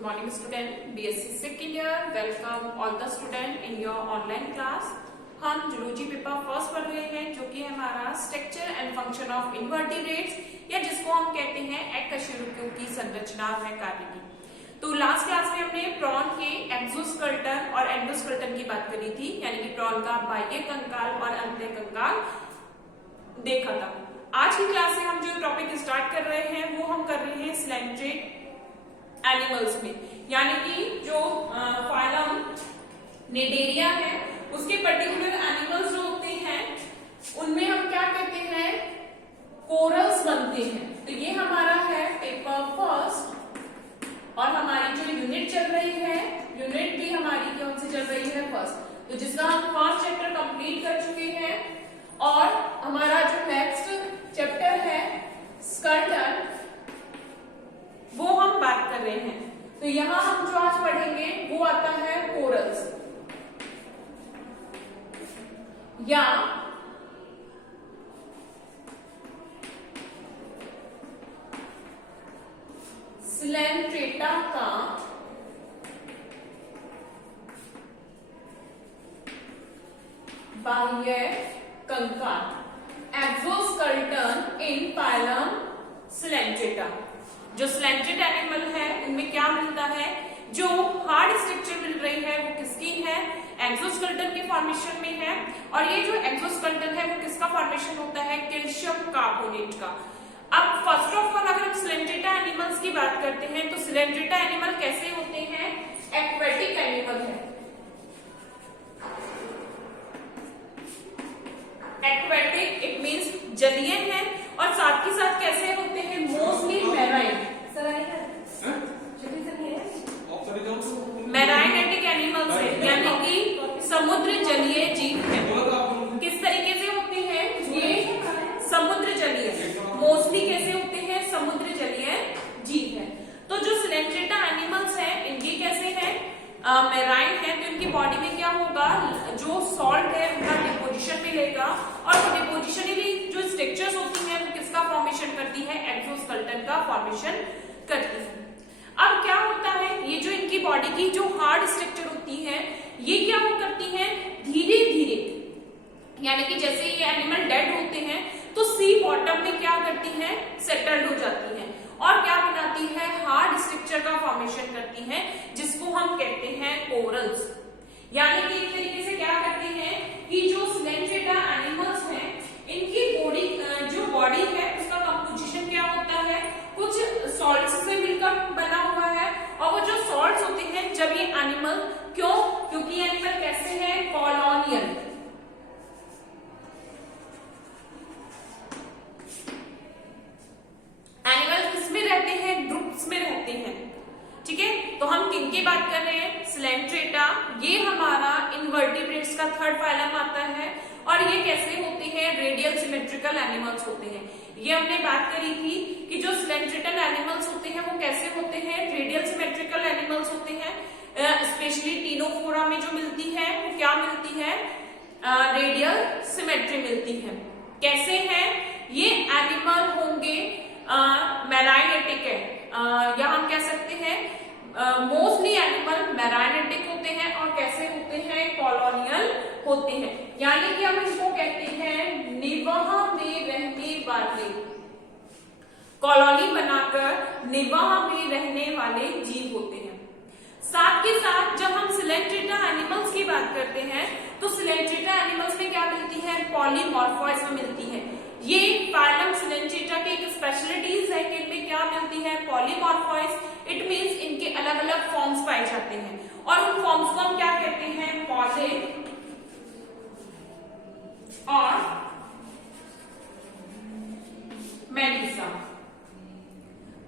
Good morning student, BSc second year, welcome all the student in your online class। हम zoology paper first पढ़ रहे हैं जो कि हमारा structure and function of invertebrates या जिसको हम कहते हैं अकशेरुकियों की संरचना व कार्य की। तो लास्ट क्लास में हमने प्रॉन के एक्सोस्केलेटन और एंडोस्केलेटन की बात करी थी, यानी कि प्रॉन का बाह्य कंकाल और अंतः कंकाल देखा था। आज की क्लास में हम जो टॉपिक स्टार्ट कर रहे हैं वो हम कर रहे हैं स्लैंट्रेट एनिमल्स में, यानी कि जो फाइलम निडेरिया है उसके पर्टिकुलर एनिमल्स जो होते हैं उनमें हम क्या कहते हैं, कोरल्स बनते हैं। तो ये हमारा है पेपर फर्स्ट और हमारी जो यूनिट चल रही है, यूनिट भी हमारी कौन सी चल रही है, फर्स्ट। तो जिसका हम फर्स्ट चैप्टर कंप्लीट कर चुके हैं और हमारा जो नेक्स्ट चैप्टर है स्केलेटन वो हम बात कर रहे हैं। तो यहां हम जो आज पढ़ेंगे वो आता है कोरल्स या स्लैंट्रेटा का बाह्य कंकाल, एक्सोस्केलेटन इन फाइलम स्लैंट्रेटा। जो स्लैंट्रेट एनिमल है उनमें क्या मिलता है, जो हार्ड स्ट्रक्चर मिल रही है वो किसकी है, एक्सोस्केलेटन के फॉर्मेशन में है। और ये जो एक्सोस्केलेटन है वो किसका फॉर्मेशन होता है, कैल्शियम कार्बोनेट का। अब फर्स्ट ऑफ ऑल अगर हम स्लैंट्रेटा एनिमल्स की बात करते हैं तो स्लैंट्रेटा एनिमल कैसे होते हैं, एक्वेटिक एनिमल है। एक्वेटिक इट मींस जलीय है और साथ ही साथ कैसे होते हैं, मोस्टली मैराइन। मैराइनेटिक एनिमल्स है, यानी कि समुद्र जलीय जीव है। किस तरीके से होते हैं ये, समुद्र जलीय, मोस्टली कैसे होते हैं, समुद्र जलीय जीव है। तो जो स्लैंट्रेटा एनिमल्स हैं इनकी कैसे है, मैराइन है। तो इनकी बॉडी में क्या होगा, जो सॉल्ट है उनका डिपोजिशन मिलेगा और वो डिपोजिशनली जो स्ट्रक्चर्स होती हैं वो किसका फॉर्मेशन करती है, एक्सोस्केलेटन का फॉर्मेशन करती है। अब क्या होता है, ये जो इनकी बॉडी की जो हार्ड स्ट्रक्चर होती है ये क्या वो करती है, धीरे धीरे, यानी कि जैसे ये एनिमल डेड होते हैं तो सी बॉटम में क्या करती है, सेटल्ड हो जाती है और क्या बनाती है, हार्ड स्ट्रक्चर का फॉर्मेशन करती है जिसको हम कहते हैं कोरल्स। यानी कि एक तरीके से क्या करते हैं कि जो स्लैंट्रेटा एनिमल्स हैं इनकी बॉडी जो बॉडी है उसका कंपोजिशन क्या होता है, कुछ सॉल्ट्स से मिलकर बना हुआ है। और वो जो सॉल्ट्स होते हैं जब ये एनिमल, क्यों, क्योंकि ये एनिमल कैसे है, कॉलोनियल, एनिमल किसमें रहते हैं, ग्रुप्स में रहते हैं। ठीक है, तो हम किनकी बात कर रहे हैं, स्लैंट्रेटा। ये हमारा इनवर्टिब्रेट्स का थर्ड फाइलम आता है और ये कैसे होते हैं, रेडियल सिमेट्रिकल एनिमल्स होते हैं। ये हमने बात करी थी कि जो स्लैंट्रेटन एनिमल्स होते हैं वो कैसे होते हैं, रेडियल सिमेट्रिकल एनिमल्स होते हैं। स्पेशली टीनोफोरा में जो मिलती है वो क्या मिलती है, रेडियल सिमेट्री मिलती है। कैसे है ये एनिमल होंगे, मैराइनेटिक है, या हम कह सकते हैं मोस्टली एनिमल मैराइनेटिक होते हैं और कैसे होते हैं, कॉलोनियल होते हैं। यानी कि हम इसको कहते हैं निवाह में रहने वाले, कॉलोनी बनाकर निवाह में रहने वाले जीव होते हैं। साथ के साथ जब हम स्लैंट्रेटा एनिमल्स की बात करते हैं तो स्लैंट्रेटा एनिमल्स में क्या मिलती है, पॉलीमॉर्फोइज्म मिलती है। ये फाइलम स्लैंट्रेटा के एक स्पेशलिटीज है कि इनमें क्या मिलती है, पॉलीमॉर्फोइज्म। इट मींस इनके अलग अलग फॉर्म्स पाए जाते हैं और उन फॉर्म्स को हम क्या कहते हैं, पॉलिप और medusa.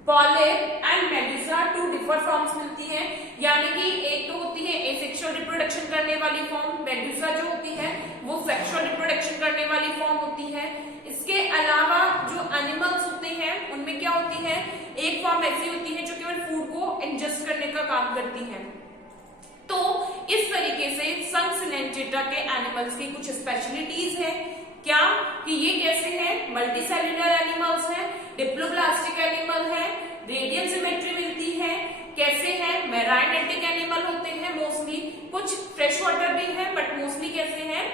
Polyp and medusa two different forms मिलती है, यानी कि एक तो होती है एसेक्सुअल रिप्रोडक्शन करने वाली फॉर्म, मेडुसा जो होती है वो सेक्सुअल रिप्रोडक्शन करने वाली फॉर्म होती है। इसके अलावा जो एनिमल्स होते हैं उनमें क्या होती है, एक फॉर्म ऐसी होती है जो केवल फूड को इंजेस्ट करने का काम करती है। तो इस तरीके से संघ स्लैंट्रेटा के एनिमल्स की कुछ स्पेशलिटीज है। क्या कि ये कैसे हैं, मल्टीसेल्युलर एनिमल्स हैं, डिप्लोब्लास्टिक एनिमल है, रेडियल सिमेट्री मिलती है, कैसे है, मैराइनेटिक एनिमल होते हैं मोस्टली, कुछ फ्रेश वाटर भी है बट मोस्टली कैसे हैं,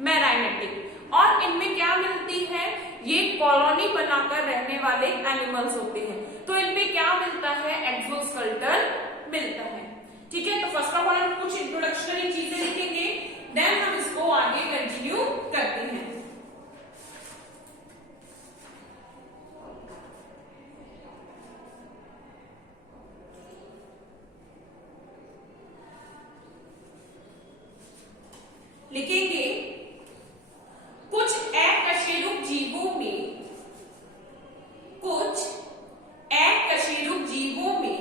मैराइनेटिक। और इनमें क्या मिलती है, ये कॉलोनी बनाकर रहने वाले एनिमल्स होते हैं। तो इनमें क्या मिलता है, एक्सोस्केलेटन मिलता है। ठीक है, तो फर्स्ट ऑफ ऑल हम कुछ इंट्रोडक्शनरी चीजें लिखेंगे, देन हम इसको आगे कंटिन्यू करते हैं। लिखेंगे कुछ अकशेरुक जीवों में, कुछ अकशेरुक जीवों में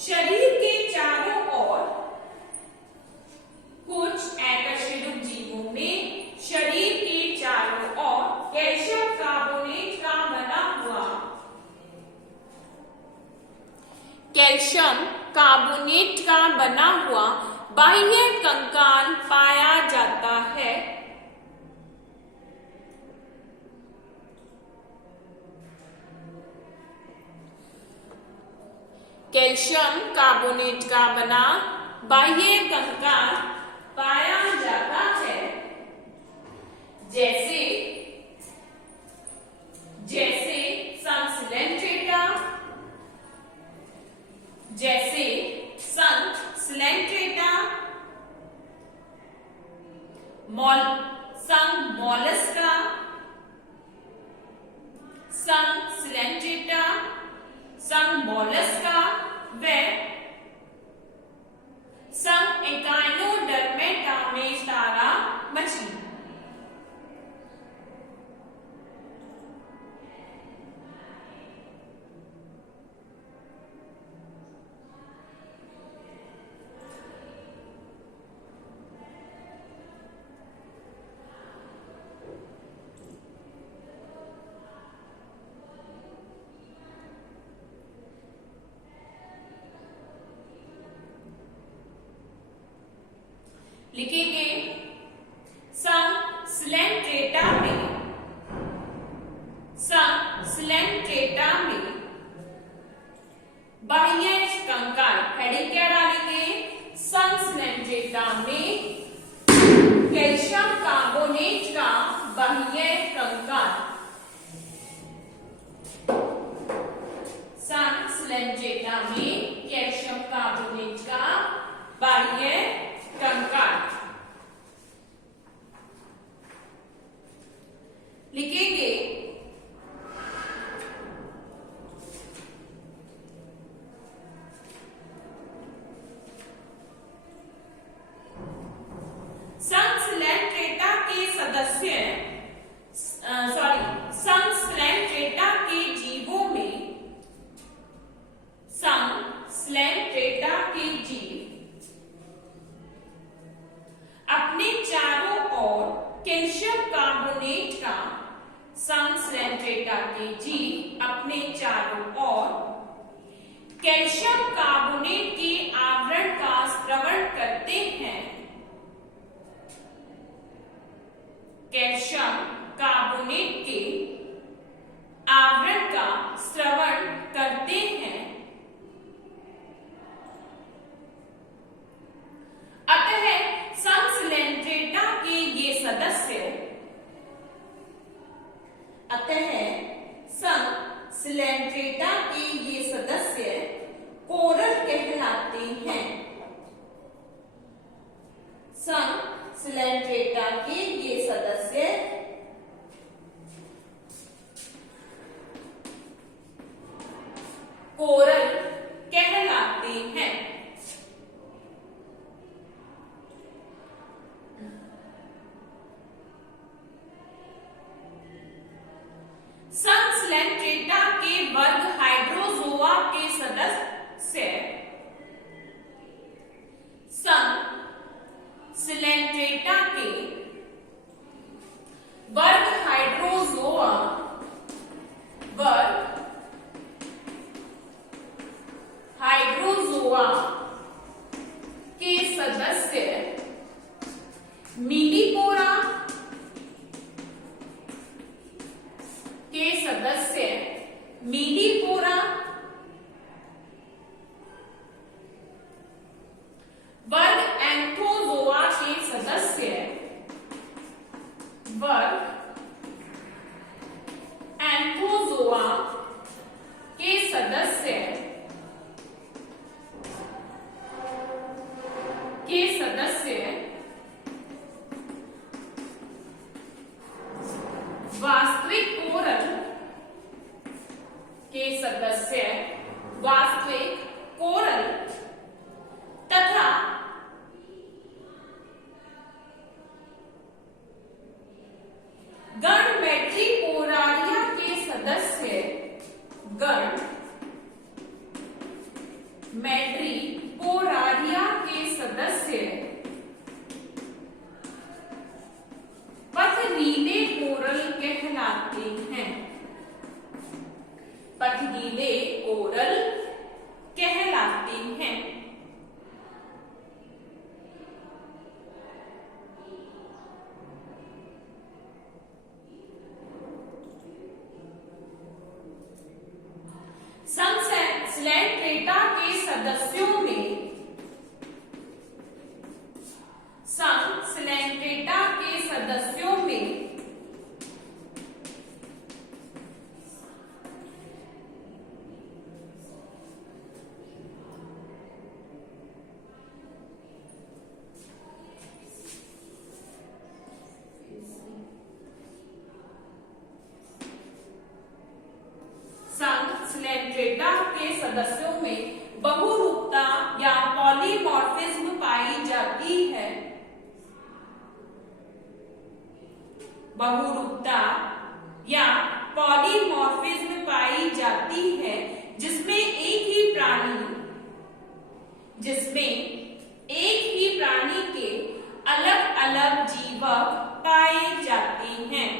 शरीर के चारों ओर, कुछ अकशेरुक जीवों में शरीर के चारों ओर कैल्शियम कार्बोनेट का बना हुआ, कैल्शियम कार्बोनेट का बना हुआ बाह्य कंकाल पाया जाता है। कैल्शियम कार्बोनेट का बना बाह्य कंकाल पाया जाता है, जैसे जैसे संसलेंट्रेटा, जैसे संसलेंट्रेटा, मोलस्का, संसलेंट्रेटा, मोलस्का व एकाइनोडर्मेटा में तारा मछली। लिखेंगे संसलेंट्रेटा में, संसलेंट्रेटा में बाह्य कंकाल, हेडिंग क्या डालेंगे, संसलेंट्रेटा में कैल्शियम कार्बोनेट का बाह्य कंकाल, संसलेंट्रेटा में कैल्शियम कार्बोनेट का बाह्य कंकाल। लिखेंगे संसलेंट्रेटा के सदस्य, संसलेंट्रेटा के जीवों में, संसलेंट्रेटा के जीव अपने चारों ओर कैल्शियम कार्बोनेट का, संसलेंट्रेटा के जीव अपने चारों ओर कैल्शियम कार्बोनेट के आवरण का स्रवण करते हैं, कैल्शियम कार्बोनेट के आवरण का स्रवण करते हैं। अतः संसलेंट्रेटा के ये सदस्य, अतः संसलेंट्रेटा के ये सदस्य कोरल कहलाते हैं। संसलेंट्रेटा के ये सदस्य कोरल कहलाते हैं। संसलेंट्रेटा के वर्ग हाइड्रोजोआ के सदस्य, संसलेंट्रेटा के कहलाते हैं। पथरीले कोरल कहलाते हैं। संस्लेंट्रेटा के सदस्यों में संस्लेंट्रेटा के सदस्यों में बहुरूपता या पॉलीमॉर्फिज्म पाई जाती है। बहुरूपता या पॉलीमॉर्फिज्म पाई जाती है जिसमें एक ही प्राणी के अलग अलग जीवक पाए जाते हैं।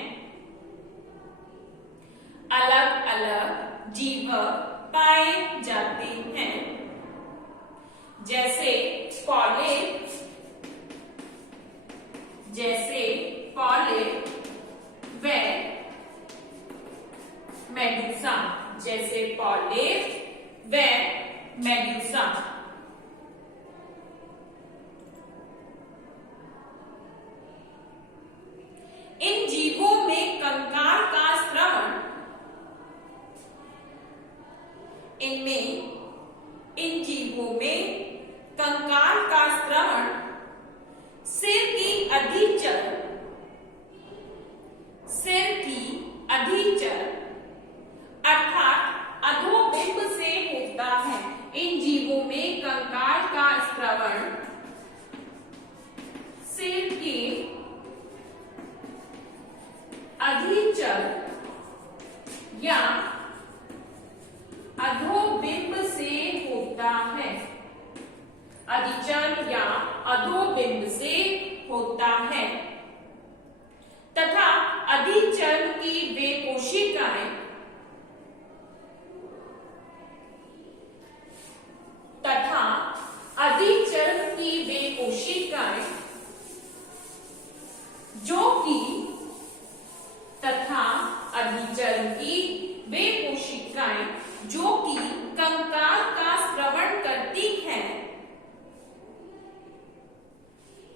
अलग अलग जीवक पाए जाते हैं, जैसे पॉलिप व मेडूसा। जैसे पॉलिप व मेडूसा। इन जीवों में कंकाल का स्रवण इन जीवों में कंकाल का स्रवण सिर की अधिचर अर्थात अधोबिंब से होता है। इन जीवों में कंकाल का स्रवण सिर के अधिचर या अधोबिंब से होता है। अधिचर या अधोबिंब से होता है तथा अधिचर की वे कोशिकाएं जो कि कंकाल का स्रवण करती हैं,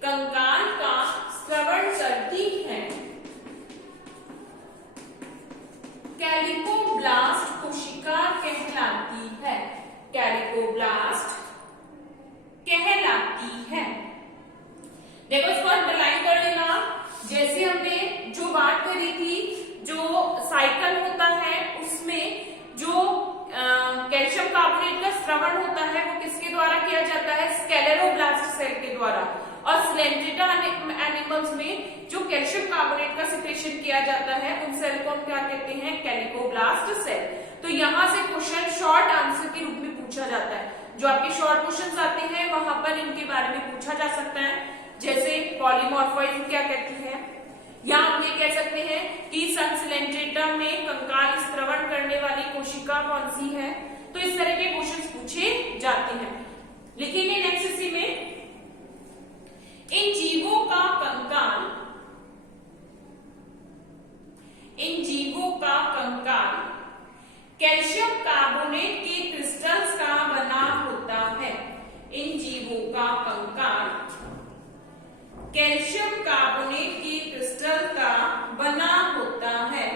कंकाल का श्रवण करती है, कैलिकोब्लास्ट कोशिका कहलाती है। कैलिकोब्लास्ट कहलाती है। देखो इसको अंडरलाइन कर लेना। जैसे हमने जो बात करी थी, जो साइकिल होता है उसमें जो कैल्शियम कार्बोनेट का स्रवण होता है वो किसके द्वारा किया जाता है? स्क्लेरोब्लास्ट सेल के द्वारा। और स्लेंट्रेटा एनिमल्स में जो कैल्शियम कार्बोनेट का सिक्रेशन किया जाता है उन सेल को हम क्या कहते हैं? कैलिकोब्लास्ट सेल। तो यहाँ से क्वेश्चन शॉर्ट आंसर के रूप में पूछा जाता है। जो आपके शॉर्ट क्वेश्चन आते हैं वहां पर इनके बारे में पूछा जा सकता है। जैसे पॉलीमॉर्फिज्म क्या कहती है, या हम ये कह सकते हैं कि संस्लेंट्रेटा में कंकाल स्रवण करने वाली कोशिका कौन सी है। तो इस तरह के क्वेश्चंस पूछे जाते हैं। लिखेंगे नेक्स्ट इसी में, इन जीवों का कंकाल कैल्शियम कार्बोनेट के क्रिस्टल्स का बना होता है। इन जीवों का कंकाल कैल्शियम कार्बोनेट के क्रिस्टल का बना होता है।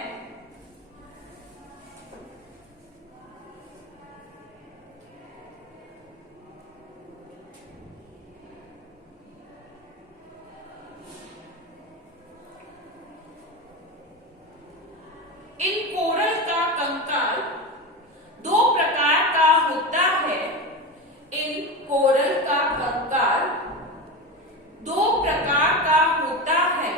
इन कोरल का कंकाल दो प्रकार का होता है। इन कोरल का कंकाल दो प्रकार का होता है।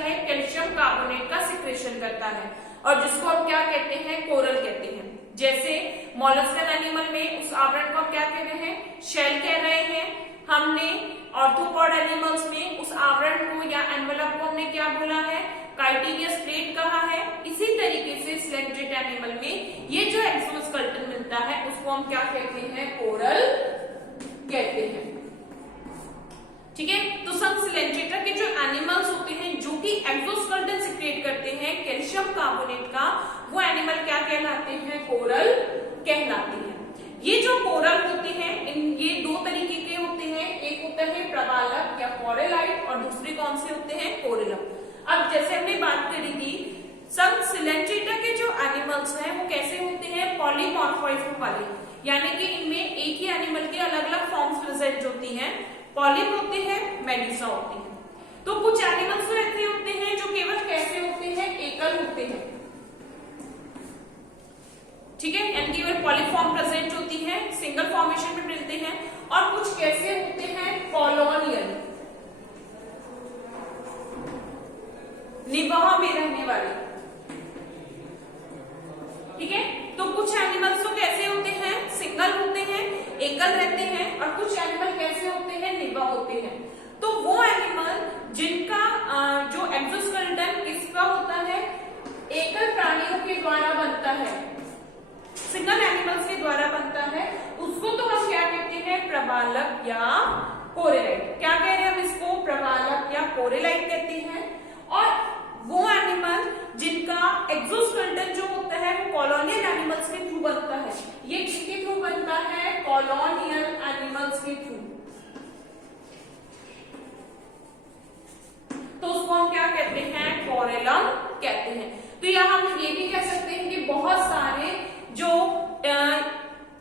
है, कैल्शियम कार्बोनेट का सिक्रेशन करता है और जिसको हम क्या कहते हैं, कोरल कहते हैं। जैसे मॉलस्कन एनिमल में उस आवरण को क्या कह रहे हैं, शेल कह रहे हैं। हमने ऑर्थोपॉड एनिमल्स में उस आवरण को या एनवेलप को हमने क्या बोला है, काइटिनियस प्लेट कहा है। इसी तरीके से स्लेंट्रेट एनिमल में ये जो एक्सोस्केलेटन मिलता है उसको हम क्या कहते हैं, कोरल कहते हैं। ठीक है, तो सब सिलेंट्रेटा के जो एनिमल्स होते हैं जो कि एक्सोस्केलेटन सिक्रेट करते हैं कैल्शियम कार्बोनेट का, वो एनिमल क्या कहलाते हैं, कोरल कहलाते हैं। ये जो कोरल होते हैं ये दो तरीके के होते हैं, एक होता है प्रवालक या कोरेलाइट और दूसरे कौन से होते हैं, कोरेलम। अब जैसे हमने बात करी थी, सब सिलेंट्रेटा के जो एनिमल्स हैं वो कैसे होते हैं, पॉलीमॉर्फिज्म वाले, यानी कि इनमें एक ही एनिमल के अलग अलग फॉर्म्स प्रेजेंट होती हैं। पॉलिप होते हैं, मेडुसा होती है। तो कुछ एनिमल्स ऐसे होते हैं जो केवल कैसे होते हैं, एकल होते हैं। ठीक है, यानी केवल पॉलिप फॉर्म प्रेजेंट होती है, सिंगल फॉर्मेशन में मिलते हैं। और कुछ कैसे होते हैं, कॉलोनियल, निवाह में रहने वाले। ठीक है, तो कुछ एनिमल्स तो कैसे होते हैं, सिंगल होते हैं, एकल रहते हैं, और कुछ एनिमल कैसे होते हैं, निवाह होते हैं। तो वो एनिमल जिनका जो एक्सोस्केलेटन किसका होता है, एकल प्राणियों के द्वारा बनता है, सिंगल एनिमल्स के द्वारा बनता है, उसको तो हम क्या कहते हैं, प्रवालक या कोरेलाइट। क्या कह रहे हैं हम इसको, प्रवालक या कोरेलाइट कहते हैं। और वो एनिमल जिनका एक्सोस्केलेटन जो होता है वो कॉलोनियल एनिमल्स के थ्रू बनता है। ये किसके थ्रू बनता है, कॉलोनियल एनिमल्स के थ्रू। तो उसको हम क्या कहते हैं, कोरेलम कहते हैं। तो यहां हम ये भी कह सकते हैं कि बहुत सारे जो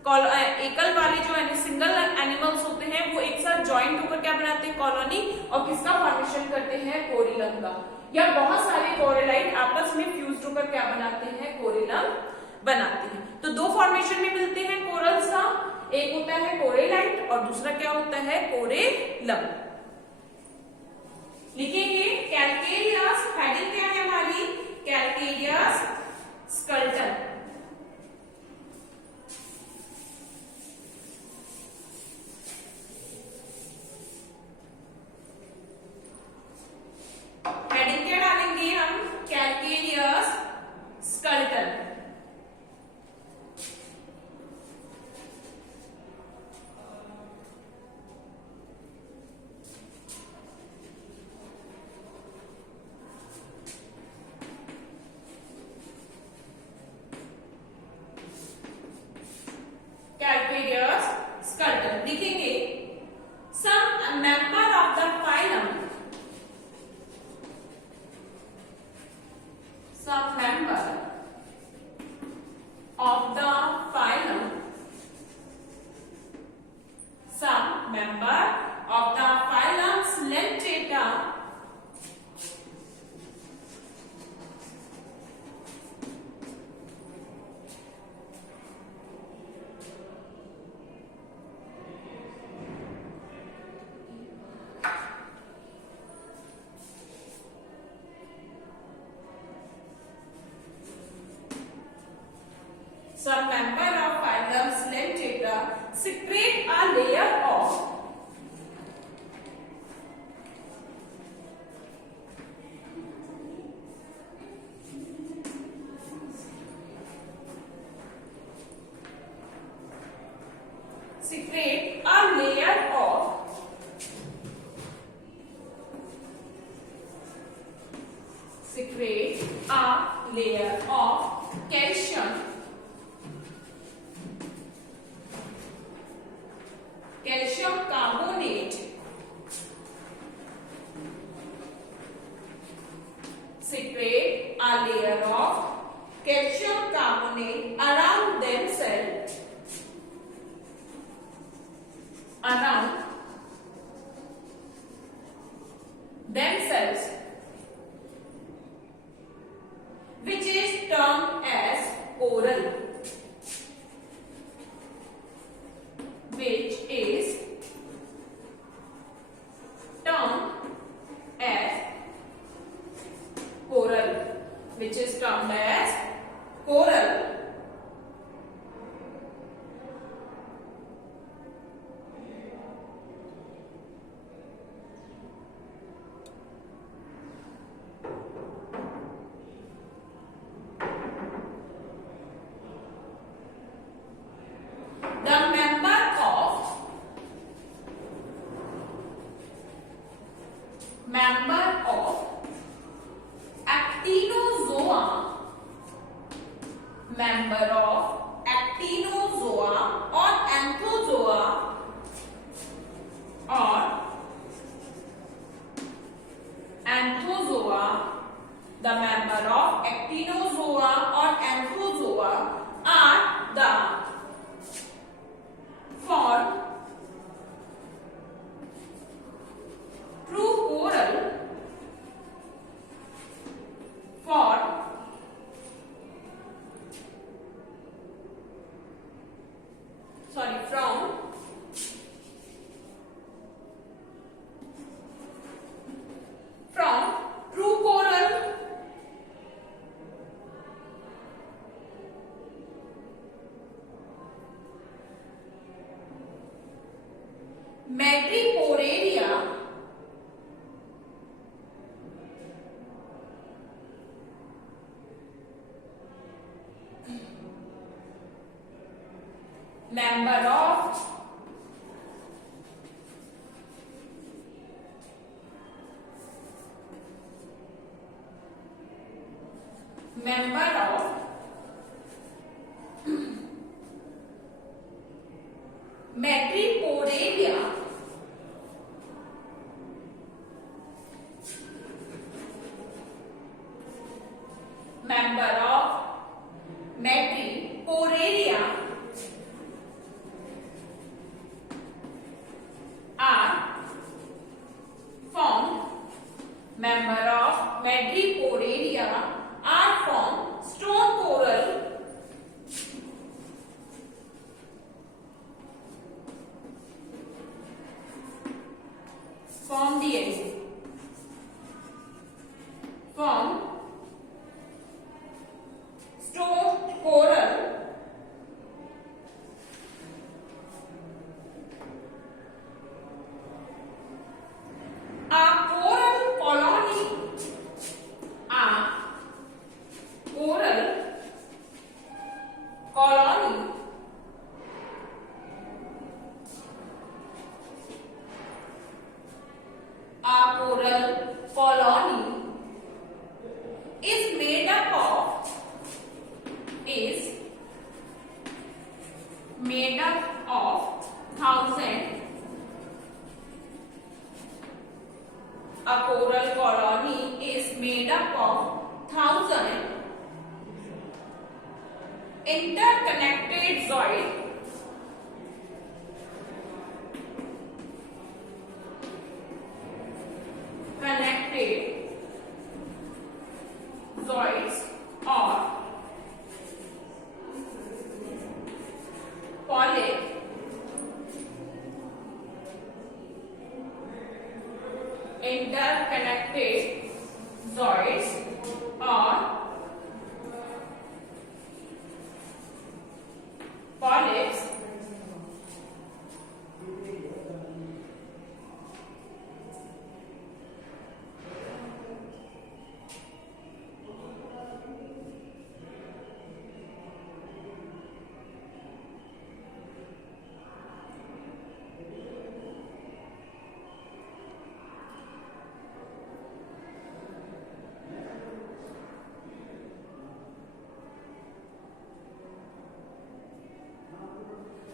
एकल वाले जो सिंगल एनिमल्स होते हैं वो एक साथ ज्वाइंट होकर क्या बनाते हैं, कॉलोनी, और किसका फॉर्मेशन करते हैं, कोरिलम का। या बहुत सारे कोरेलाइट आपस में फ्यूज होकर क्या बनाते हैं, कोरिलम बनाते हैं। तो दो फॉर्मेशन में मिलते हैं कोरल्स का, एक होता है कोरेलाइट और दूसरा क्या होता है, कोरेलम। लिखेंगे कैलकेरियस, हेडिंग क्या है हमारी, कैलकेरियस स्केलेटन। हेडिंग क्या डालेंगे हम, कैलकेरियस स्केलेटन। कैलकेरियस स्केलेटन लिखेंगे, some member of the phylum, some member of the phylum, some member of the phylum Coelenterata some member of phylum Coelenterata secrete a layer of calcium carbonate, secrete a layer of calcium carbonate around themselves, which is termed as coral, which is termed as termed as coral. Member of actinozoa, member of actinozoa or anthozoa or anthozoa, the member of actinozoa or anthozoa are the formed true coral, from true coral Madreporaria, member of Madreporaria, member of Madreporaria are formed, member of Madreporaria are formed stone coral form the form stone coral colony a coral colony is made up of thousand. A coral colony is made up of 1,000 interconnected zooids or polyp interconnected zooids or polyps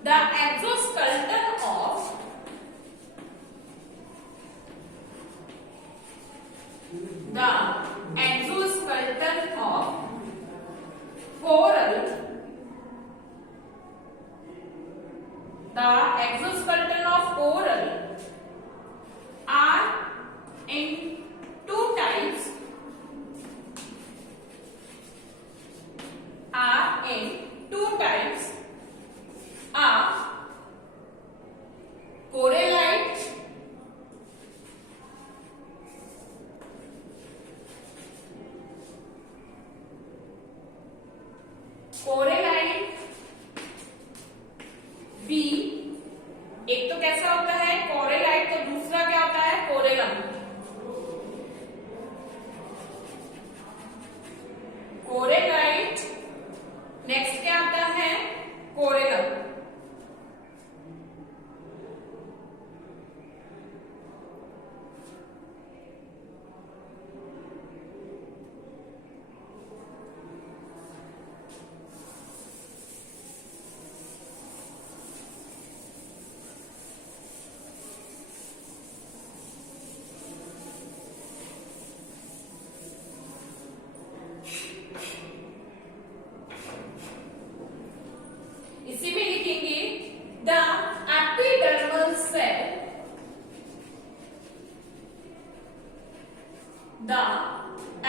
the exoskeleton of coral, the exoskeleton of coral are in two types, corallite corallite B, एक तो कैसा होता है कोरेलाइट, तो दूसरा क्या होता है कोरेलम। कोरेलाइट, नेक्स्ट क्या आता है कोरेलम। इसी में लिखेंगे the epidermal cell, the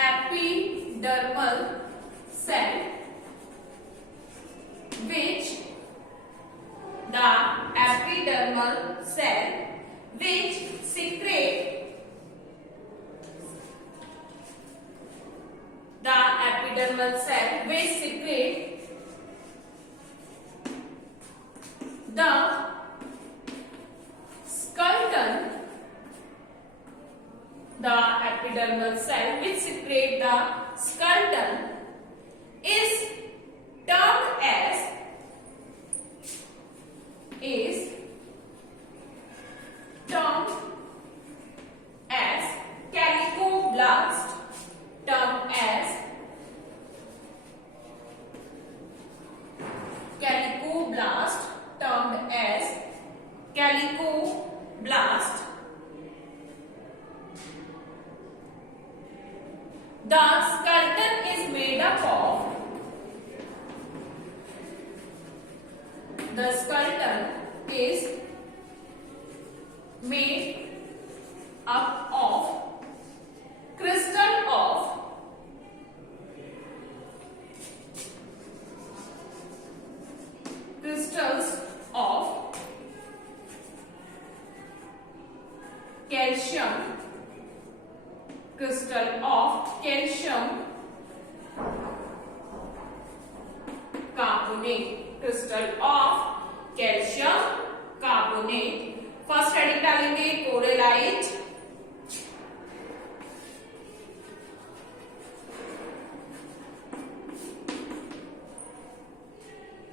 epidermal cell which the epidermal cell which secrete the epidermal cell which secrete the skeleton, the epidermal cell which secrete the skeleton is termed as calicoblast, termed as calicoblast, termed as calicoblast. The skeleton is made up of, the skeleton is made up of crystals of calcium, crystal of calcium carbonate, crystal of calcium carbonate. First heading डालेंगे कोरेलाइट,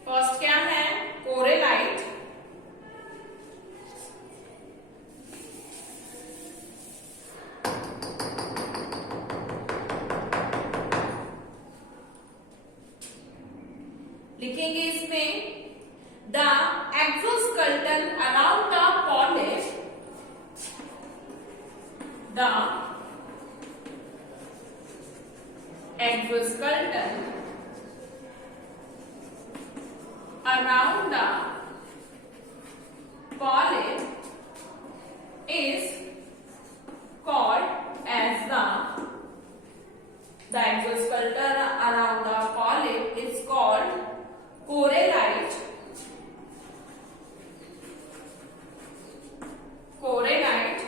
first क्या है कोरेलाइट, लिखेंगे इसमें the exoskeleton around the polyp, the exoskeleton around the polyp is called as the exoskeleton around the polyp is called corellite, corellite.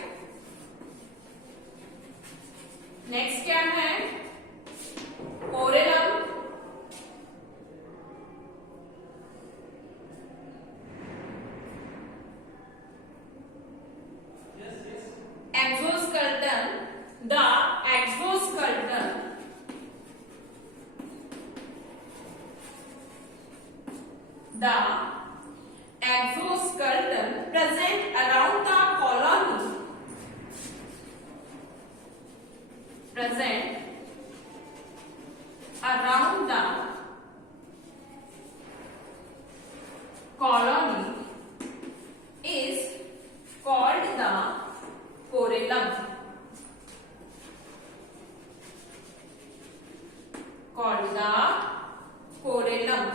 Next क्या है corallum, exoskeleton, the exoskeleton, the exoskeleton present around the colony, present around the colony is called the corellum, called the corellum.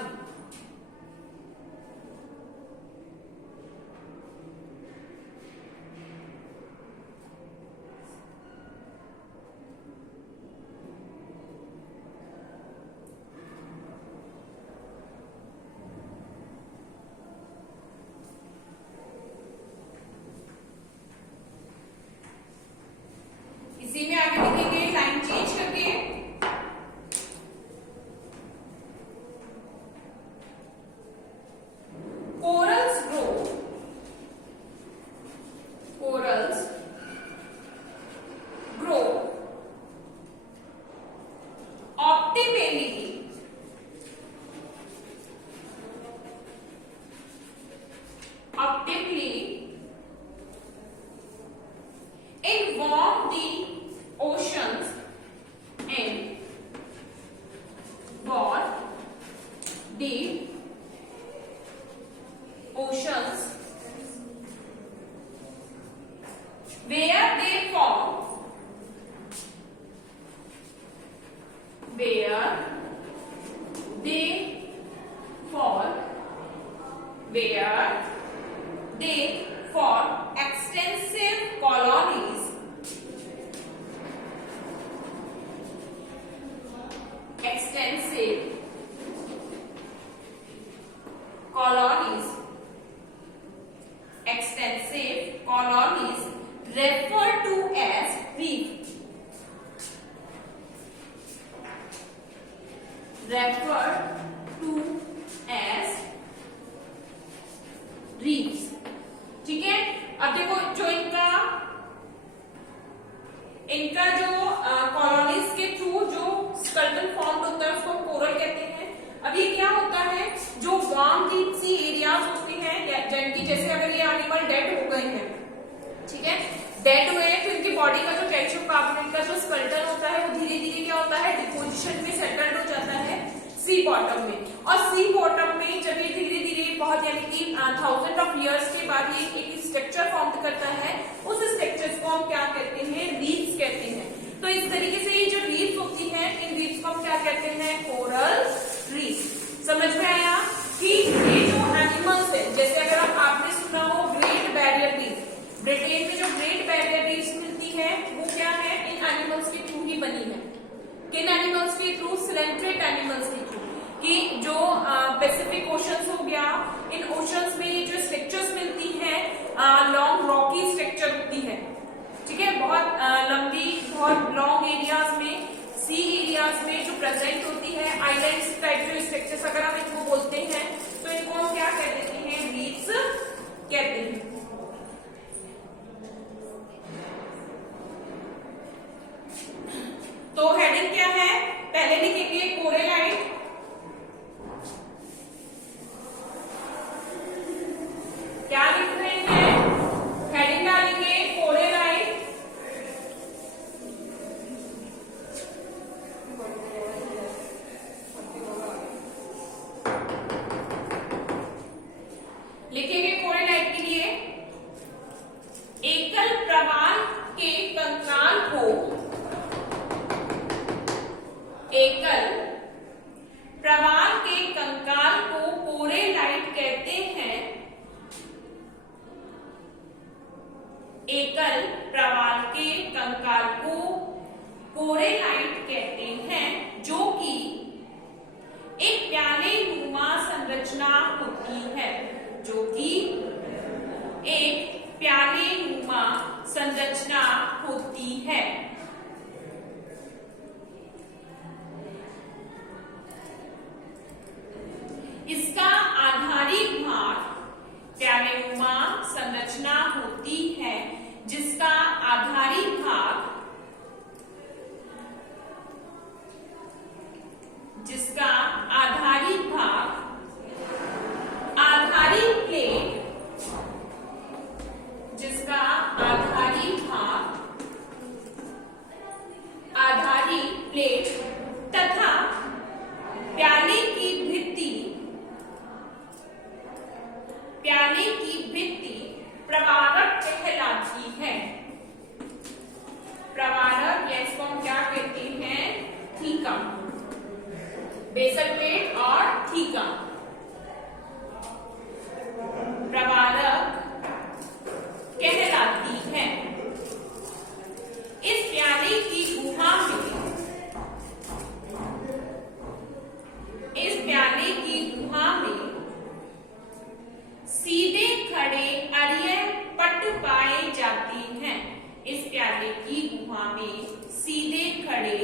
deep oceans where they form extensive colonies referred to as reef. ठीक है। अब देखो जो इनका जो colonies के through जो skeleton form होता है उसको कोरल कहते हैं। अब ये क्या होता है, जो वार्म डीप सी एरियाज होते हैं जिनकी, जैसे अगर ये एनिमल डेड हो गए हैं, ठीक है, डेड हुए हैं, तो इनकी बॉडी का जो कैल्शियम कार्बोनेट का जो स्कल्टन होता है वो धीरे धीरे क्या होता है, डिपोजिशन में सेटल्ड हो जाता है सी बॉटम में। और सी बॉटम में जब ये धीरे धीरे बहुत यानी कि 1000 ऑफ इयर्स के बाद ये एक स्ट्रक्चर फॉर्म करता है, उस स्ट्रक्चर को हम क्या कहते हैं, रीफ्स कहते हैं। तो इस तरीके से ये जो रीफ्स होती हैं, इन रीफ्स को हम क्या कहते हैं, कोरल रीफ। समझ में आया कि ये जो एनिमल्स है, जैसे अगर आपने सुना हो ग्रेट बैरियर रीफ, ब्रिटेन में जो ग्रेट बैरियर रीफ मिलती है वो क्या है, इन एनिमल्स के थ्रू ही बनी है। किन एनिमल्स के थ्रू, सिलेंट्रेट एनिमल्स के थ्रू, कि जो पैसिफिक ओशंस हो गया, इन ओशंस में ये जो स्ट्रक्चर्स मिलती है लॉन्ग रॉकी स्ट्रक्चर होती है, ठीक है, बहुत लंबी, बहुत लॉन्ग एरियाज में, सी एरियाज में जो प्रेजेंट होती है, आइलैंड्स टाइप जो स्ट्रक्चर्स अगर हम इनको बोलते हैं तो इनको हम क्या कह देते हैं, रीफ्स कहते हैं। तो हेडिंग क्या है, पहले लिखेंगे कोरेलाइट, क्या लिख रहे हैं, हेडिंग डालेंगे कोरेलाइट, लिखेंगे कोरेलाइट के लिए एकल प्रवाल के कंकाल को, एकल प्रवाल के कंकाल को कोरेलाइट कहते हैं। एकल प्रवाल के कंकाल को कोरेलाइट कहते हैं, जो कि एक प्याले नुमा संरचना होती है, जो कि एक प्याले नुमा संरचना होती है। इसका आधारित भाग प्यालेनुमा संरचना होती है, जिसका आधारित भाग आधारित प्लेट, जिसका आधारित प्लेट तथा प्याले की भित्ति प्रवारक कहलाती है। प्रवारक या इसको हम क्या कहते हैं, थीका, बेसल प्लेट और थीका। प्रवारक कहलाती है। इस प्याले की गुहा में सीधे खड़े अरिय पट पाए जाते हैं। इस प्याले की गुहा में सीधे खड़े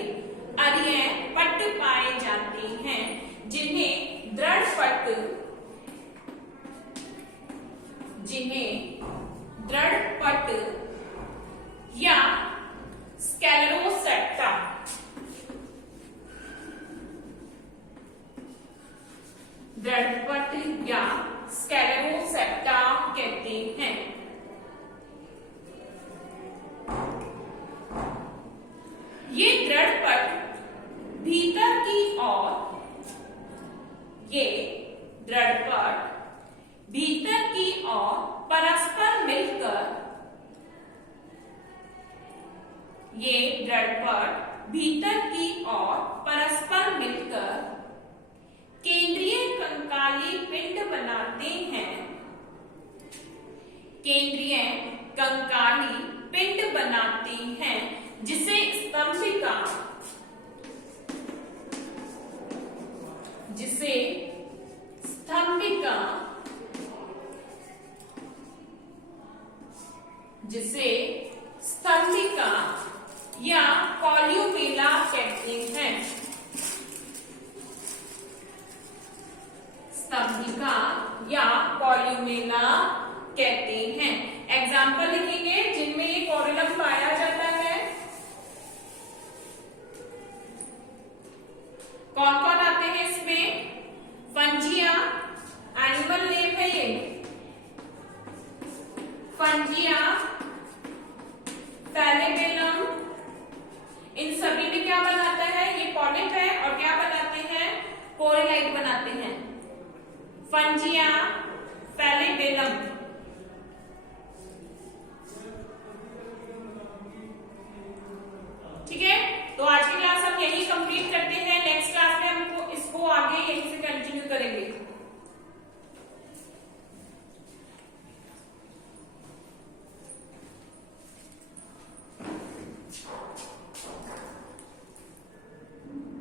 अरिय पट पाए जाते हैं, जिन्हें दृढ़ पट या स्क्लेरोसेप्टा कहते हैं। ये दृढ़ पट भीतर की ओर, ये दृढ़पट भीतर की ओर परस्पर मिलकर, ये दृढ़पट भीतर की ओर परस्पर मिलकर केंद्रीय कंकाली पिंड बनाते हैं, केंद्रीय कंकाली पिंड बनाती हैं, जिसे स्तंभिका, जिसे स्तंभिका, जिसे स्तंभिका या कॉल्यूमेला कहते हैं, स्तंभिका या कॉल्यूमेला कहते हैं। एग्जाम्पल